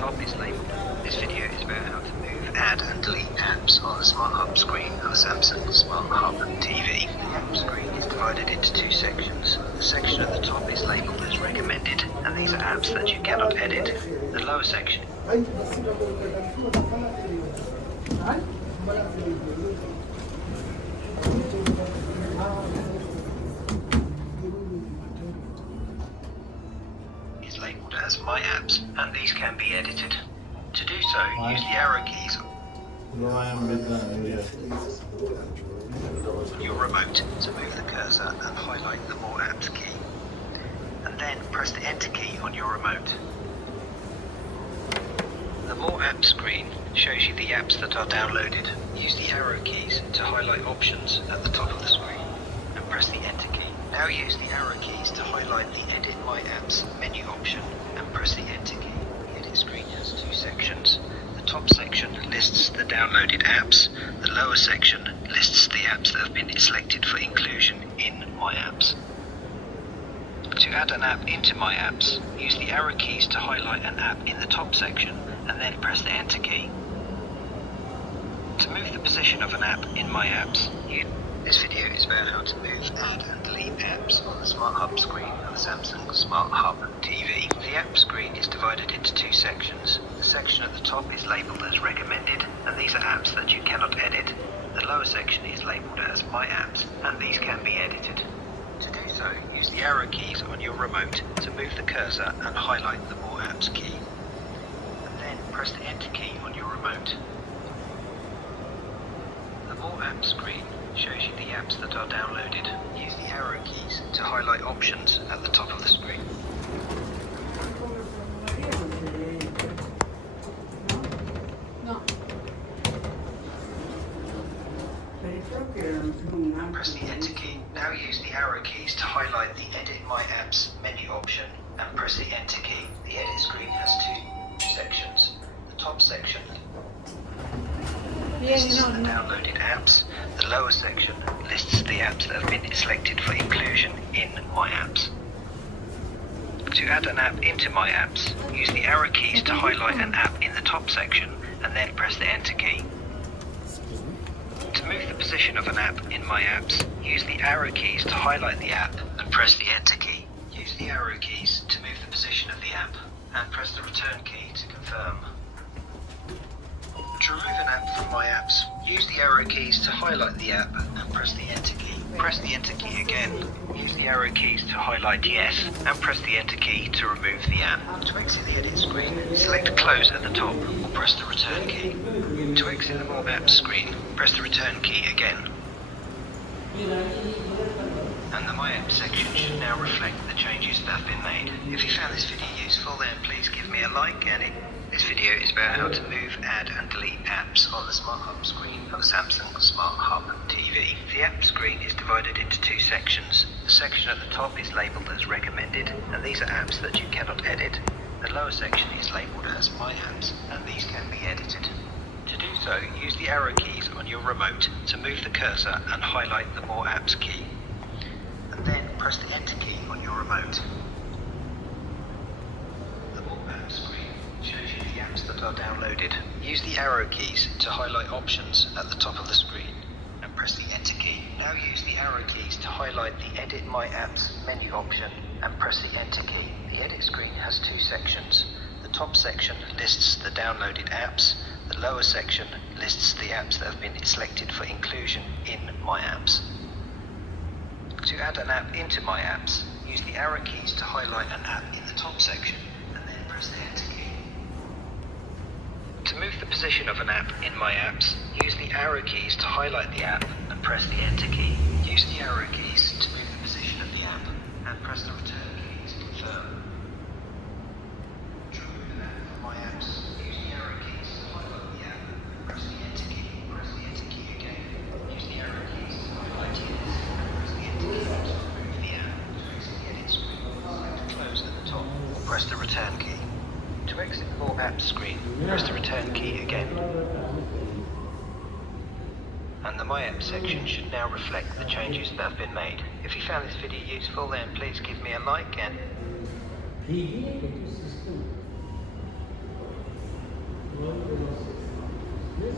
top is labelled. This video is about how to move, add and delete apps on the Smart Hub screen of the Samsung Smart Hub TV. The app screen is divided into two sections. The section at the top is labelled as recommended, and these are apps that you cannot edit. The lower section is labelled as My Apps, and these can be edited. To do so, use the arrow keys on your remote to move the cursor and highlight the More Apps key, and then press the Enter key on your remote. The More Apps screen shows you the apps that are downloaded. Use the arrow keys to highlight options at the top of the screen and press the Enter key. Now use the arrow keys to highlight the Edit My Apps menu option and press the Enter key. The edit screen has two sections. The top section lists the downloaded apps. The lower section lists the apps that have been selected for inclusion in My Apps. To add an app into My Apps, use the arrow keys to highlight an app in the top section and then press the Enter key. To move the position of an app in My Apps, this video is about how to move, add and delete apps on the Smart Hub screen of the Samsung Smart Hub TV. The app screen is divided into two sections. The section at the top is labelled as recommended, and these are apps that you cannot edit. The lower section is labelled as My Apps, and these can be edited. To do so, use the arrow keys on your remote to move the cursor and highlight the More Apps key, and then press the Enter key on your remote. The More Apps screen shows you the apps that are downloaded. Use the arrow keys to highlight options at the top of the screen. Press the Enter key. Now use the arrow keys to highlight the Edit My Apps menu option and press the Enter key. The edit screen has two sections. The top section lists the downloaded apps. The lower section lists the apps that have been selected for inclusion in My Apps. To add an app into My Apps, use the arrow keys to highlight an app in the top section and then press the Enter key. To move the position of an app in My Apps, use the arrow keys to highlight the app and press the Enter key. Use the arrow keys to move the position of the app and press the Return key to confirm. To remove an app from My Apps, use the arrow keys to highlight the app and press the Enter key. Press the Enter key again. Use the arrow keys to highlight Yes and press the Enter key to remove the app. To exit the edit screen, select Close at the top or press the Return key. To exit the More Apps screen, press the Return key again. And the My Apps section should now reflect the changes that have been made. If you found this video useful, then please give me a like, and this video is about how to move, add and delete apps on the Smart Hub screen of the Samsung Smart Hub TV. The app screen is divided into two sections. The section at the top is labelled as recommended, and these are apps that you cannot edit. The lower section is labelled as My Apps, and these can be edited. To do so, use the arrow keys on your remote to move the cursor and highlight the More Apps key, and then press the Enter key on your remote. The More Apps screen shows you the apps that are downloaded. Use the arrow keys to highlight options at the top of the screen and press the Enter key. Now use the arrow keys to highlight the Edit My Apps menu option and press the Enter key. The edit screen has two sections. The top section lists the downloaded apps. The lower section lists the apps that have been selected for inclusion in My Apps. To add an app into My Apps, use the arrow keys to highlight an app in the top section and then press the Enter key. To move the position of an app in My Apps, use the arrow keys to highlight the app and press the Enter key. Use the arrow keys to move the position of the app and press the Return key to confirm. To remove an app from My Apps, use the arrow keys to highlight the app and press the Enter key. Press the Enter key again. Use the arrow keys to highlight Yes and press the Enter key to remove the app. To exit the edit screen, select Close at the top or press the Return key. To exit the More Apps screen, press the Return key again. And the My Apps section should now reflect the changes that have been made. If you found this video useful, then please give me a like, and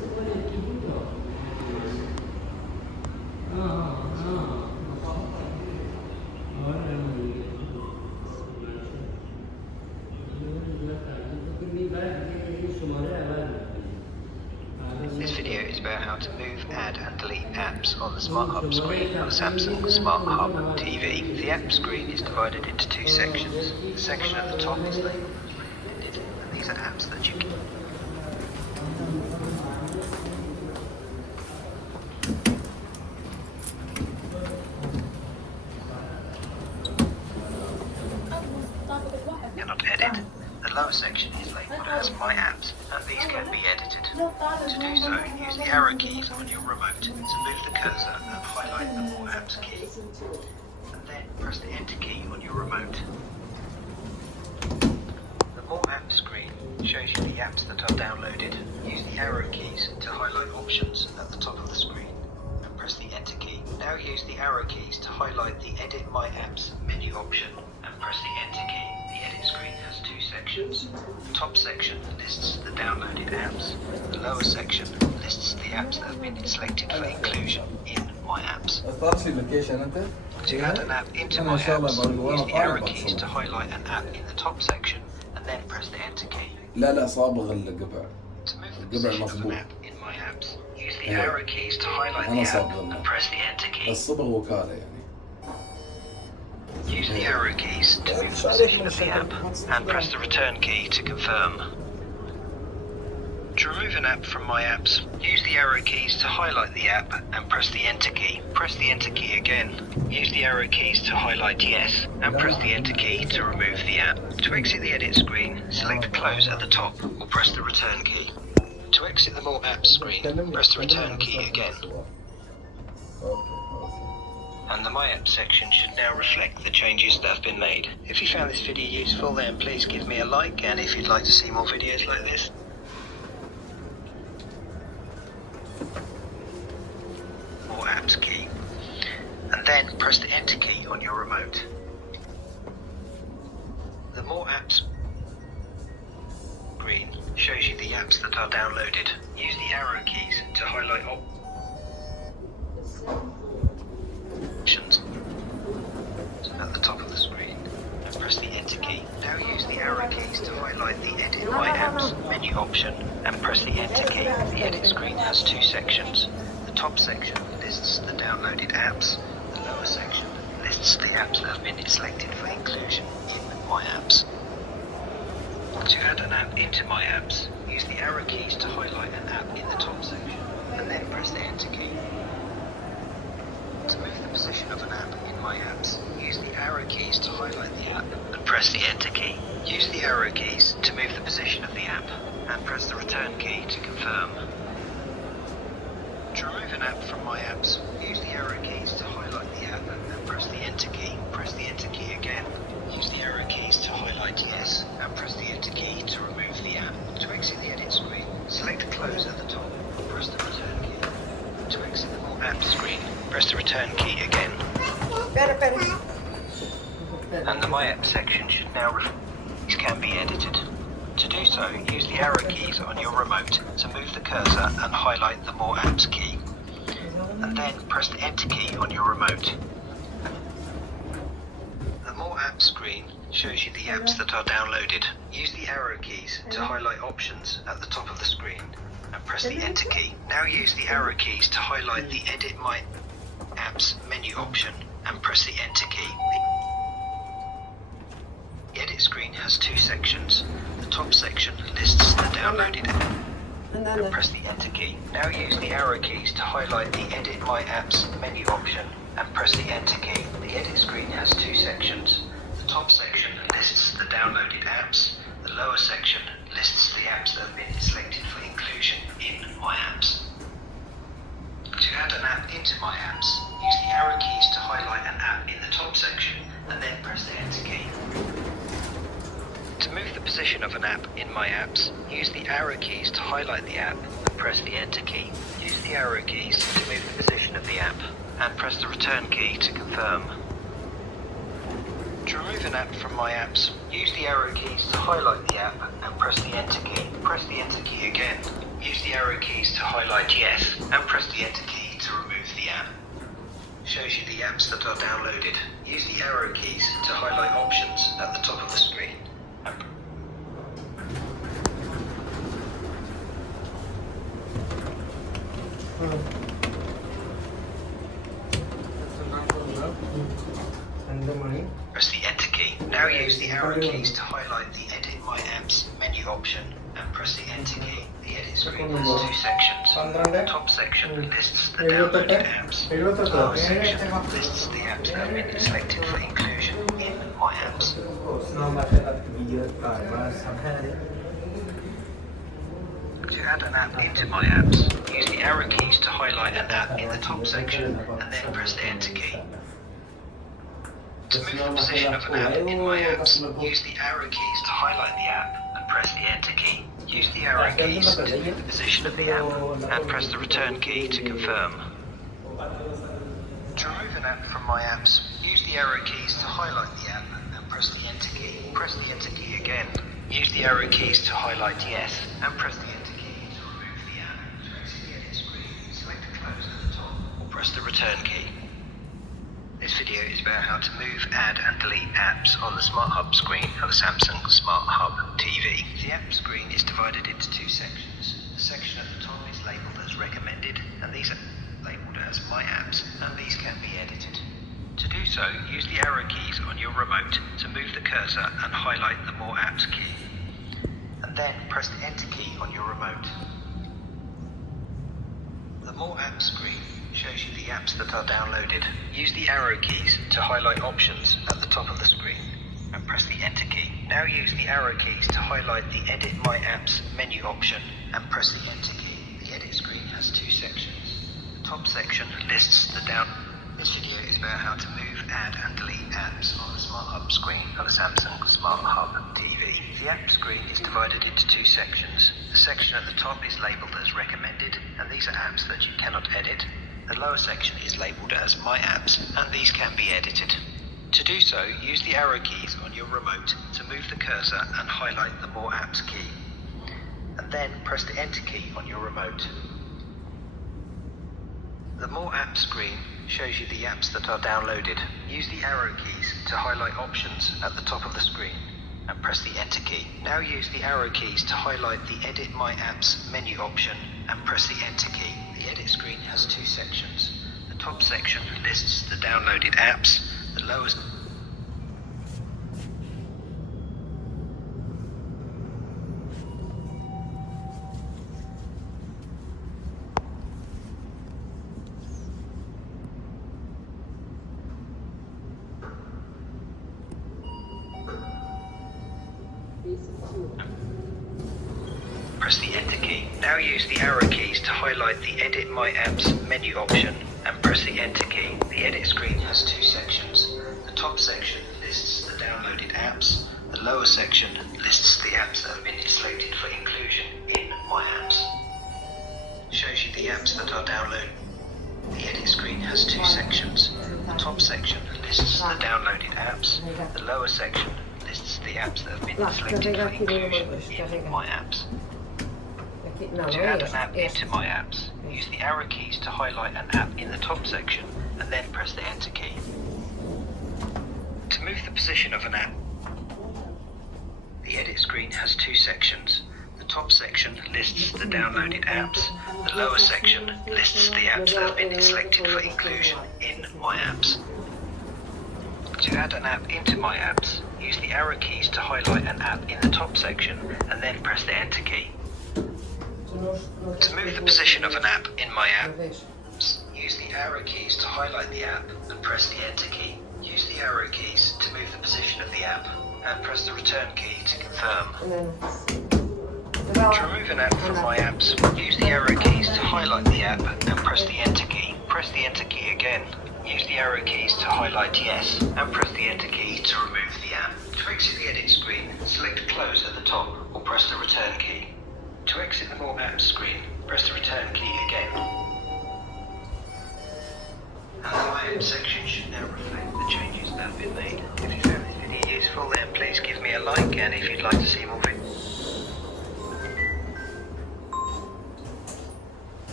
This video is about how to move, add and delete apps on the Smart Hub screen on a Samsung Smart Hub TV. The app screen is divided into two sections. The section at the top is labelled recommended, and these are apps that you can. Cannot edit. The lower section is labelled as My Apps, and these can be edited. To do so, use the arrow keys on your remote to move the cursor and highlight the More Apps key, and then press the Enter key on your remote. The More Apps screen shows you the apps that are downloaded. Use the arrow keys to highlight options at the top of the screen, and press the Enter key. Now use the arrow keys to highlight the Edit My Apps menu option, and press the Enter key. The edit screen has two sections. The top section lists the downloaded apps. The lower section lists the apps that have been selected for inclusion in My Apps. To add an app into My Apps, use the arrow keys to highlight an app in the top section and then press the Enter key. صابغ القبع. To move the position of an app in My Apps, use the arrow keys to highlight the app and press the Enter key. الصبغ وكالة يعني. Use the arrow keys to move the position of the app and press the return key to confirm. To remove an app from My Apps, use the arrow keys to highlight the app and press the Enter key. Press the Enter key again. Use the arrow keys to highlight Yes and press the Enter key to remove the app. To exit the edit screen, select Close at the top or press the return key. To exit the More Apps screen, press the return key again. And the My Apps section should now reflect the changes that have been made. If you found this video useful, then please give me a like, and if you'd like to see more videos like this, More Apps key, and then press the Enter key on your remote. The More Apps screen shows you the apps that are downloaded. Use the arrow keys to highlight options at the top of the screen and press the Enter key. Now use the arrow keys to highlight the Edit My Apps menu option and press the Enter key. The edit screen has two sections. The top section lists the downloaded apps. The lower section lists the apps that have been selected for inclusion in My Apps. To add an app into My Apps, use the arrow keys to highlight an app in the top section and then press the Enter key. To move the position of an app in My Apps, use the arrow keys to highlight the app and press the Enter key. Use the arrow keys to move the position of the app and press the return key to confirm. To remove an app from My Apps, use the arrow keys to highlight the app and press the Enter key. Press the Enter key again. Use the arrow keys to highlight Yes and press the Enter key to remove the app. To exit the edit screen, select Close at the top and press the return key. To exit the More Apps screen, press the return key again. And the My Apps section should now reflect these can be edited. To do so, use the arrow keys on your remote to move the cursor and highlight the More Apps key, and then press the Enter key on your remote. The More Apps screen shows you the apps that are downloaded. Use the arrow keys to highlight options at the top of the screen and press the Enter key. Now use the arrow keys to highlight the Edit My Apps menu option and press the Enter key. The edit screen has two sections. The top section lists the downloaded app and press the Enter key. Now use the arrow keys to highlight the Edit My Apps menu option and press the Enter key. The edit screen has two sections. The top section lists the downloaded apps. The lower section lists the apps that have been selected for inclusion in My Apps. To add an app into My Apps, use the arrow keys to highlight an app in the top section and then press the Enter key. To move the position of an app in My Apps, use the arrow keys to highlight the app and press the Enter key. Use the arrow keys to move the position of the app and press the return key to confirm. To remove an app from My Apps, use the arrow keys to highlight the app and press the Enter key. Press the Enter key again. Use the arrow keys to highlight yes and press the enter key to remove the app. Shows you the apps that are downloaded. Use the arrow keys to highlight options at the top of the screen. Press the enter key. Now use the arrow keys to highlight the edit my apps menu option and press the enter key. The edit screen has two sections. The top section lists the downloaded apps. The lower section lists the apps that have been selected for inclusion in my apps. To add an app into my apps, use the arrow keys to highlight an app in the top section and then press the enter key. To move the position of an app in my apps, use the arrow keys to highlight the app and press the enter key. Use the arrow keys to move the position of the app and press the return key to confirm. To remove an app from my apps, use the arrow keys to highlight the app and press the enter key. Press the enter key again. Use the arrow keys to highlight yes and press the enter key to remove the app. To exit the edit screen, select close at the top or press the return key. This video is about how to move, add and delete apps on the Smart Hub screen of a Samsung Smart Hub TV. The app screen is divided into two sections. The section at the top is labelled as recommended and these are labelled as my apps and these can be edited. To do so, use the arrow keys on your remote to move the cursor and highlight the more apps key. And then press the enter key on your remote. The more apps screen shows you the apps that are downloaded. Use the arrow keys to highlight options at the top of the screen and press the enter key. Now use the arrow keys to highlight the edit my apps menu option and press the enter key. The edit screen has two sections. The top section lists the down. This video is about how to move, add and delete apps on the Smart Hub screen of a Samsung Smart Hub TV. The app screen is divided into two sections. The section at the top is labelled as recommended and these are apps that you cannot edit. The lower section is labelled as My Apps and these can be edited. To do so, use the arrow keys on your remote to move the cursor and highlight the More Apps key. And then press the Enter key on your remote. The More Apps screen shows you the apps that are downloaded. Use the arrow keys to highlight options at the top of the screen and press the Enter key. Now use the arrow keys to highlight the Edit My Apps menu option and press the Enter key. The edit screen has two sections. The top section lists the downloaded apps. The lower press the enter key. Now use the arrow keys to highlight the edit my apps menu option and press the enter key. The edit screen has two sections. The top section lists the downloaded apps. The lower section lists the apps that have been selected for inclusion in my apps. Shows you the apps that are downloaded. The edit screen has two sections. The top section lists the downloaded apps. The lower section lists the apps that have been selected for inclusion in my apps. To add an app into my apps, use the arrow keys to highlight an app in the top section and then press the enter key. To move the position of an app, the edit screen has two sections. The top section lists the downloaded apps. The lower section lists the apps that have been selected for inclusion in my apps. To add an app into my apps, use the arrow keys to highlight an app in the top section and then press the enter key. To move the position of an app in my apps, use the arrow keys to highlight the app and press the enter key. Use the arrow keys to move the position of the app and press the return key to confirm. To remove an app from my apps, use the arrow keys to highlight the app and press the enter key. Press the enter key again. Use the arrow keys to highlight yes and press the enter key to remove the app. To exit the edit screen, select close at the top or press the return key. To exit the More Apps screen, press the return key again. And the My Apps section should now reflect the changes that have been made. If you found this video useful, then please give me a like, and if you'd like to see more videos.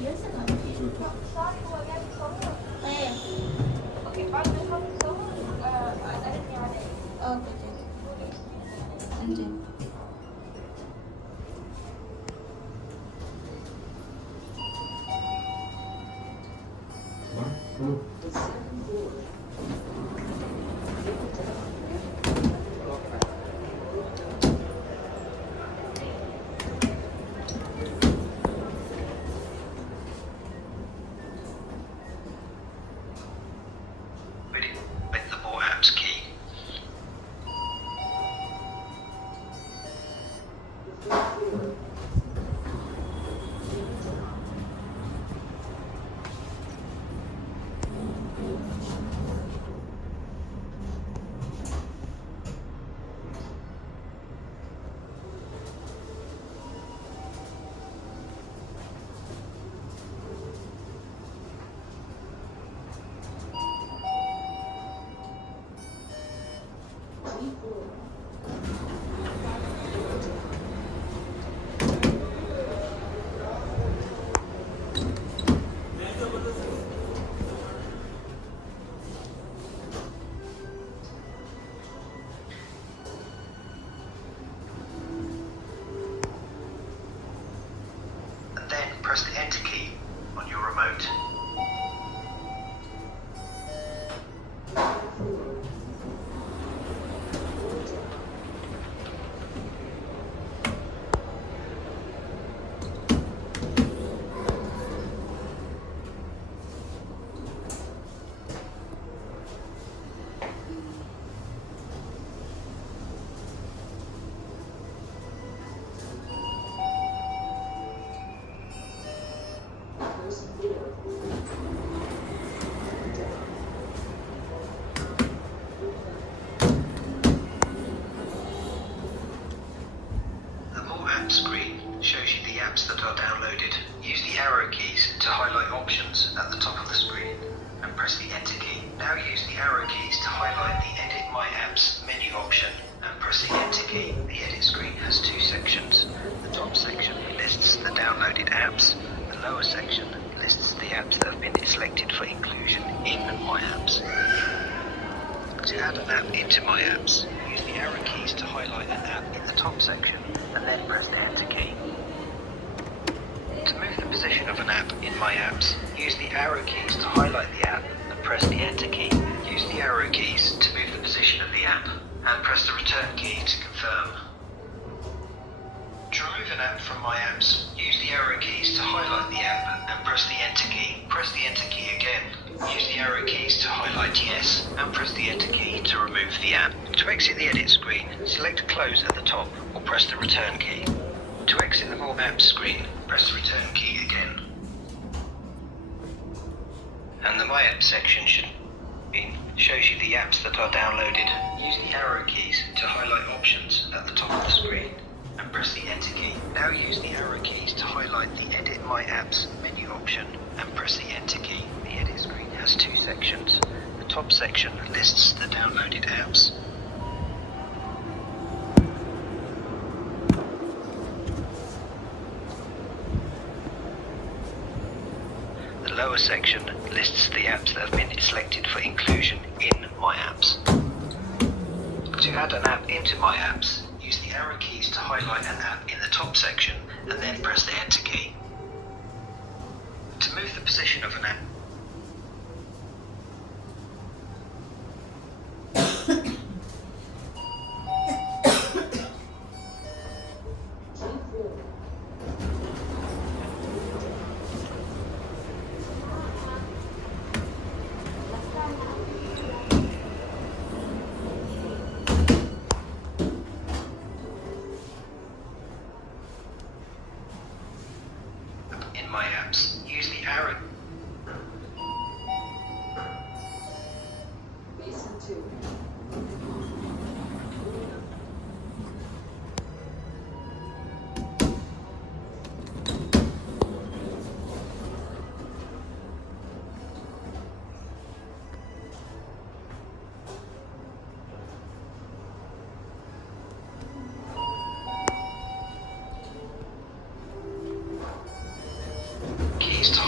لسه ما فيش. ايه. اوكي بعد ما يخلص الصور اسألني عليه. اوكي. انزين. With the more apps key. And then press the enter key on your remote. The More Apps screen shows you the apps that are downloaded. Use the arrow keys to highlight options at the top of the screen and press the enter key. Now use the arrow keys to highlight the Edit My Apps menu option and press the enter key. The edit screen has two sections. The top section lists the downloaded apps. The lower section lists the apps that have been selected for inclusion in My Apps. To add an app into My Apps, use the arrow keys to highlight an app in the top section and then press the enter key. To move the position of an app in My Apps, use the arrow keys to highlight the app and press the enter key. Use the arrow keys to move the position of the app and press the return key to confirm. To remove an app from My Apps, use the arrow keys to highlight the app and press the enter key. Press the enter key again. Use the arrow keys to highlight yes and press the enter key to remove the app. To exit the edit screen, select close at the top or press the return key. To exit the More Apps screen, press the return key again. And the My Apps section shows you the apps that are downloaded. Use the arrow keys to highlight options at the top of the screen and press the enter key. Now use the arrow keys to highlight the Edit My Apps menu option and press the enter key. The edit screen has two sections. The top section lists the downloaded apps. The lower section lists the apps that have been selected for inclusion in My Apps. To add an app into My Apps, use the arrow keys to highlight an app in the top section and then press the enter key. To move the position of an app, in My Apps, use the arrow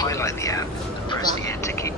highlight the app and press the enter key.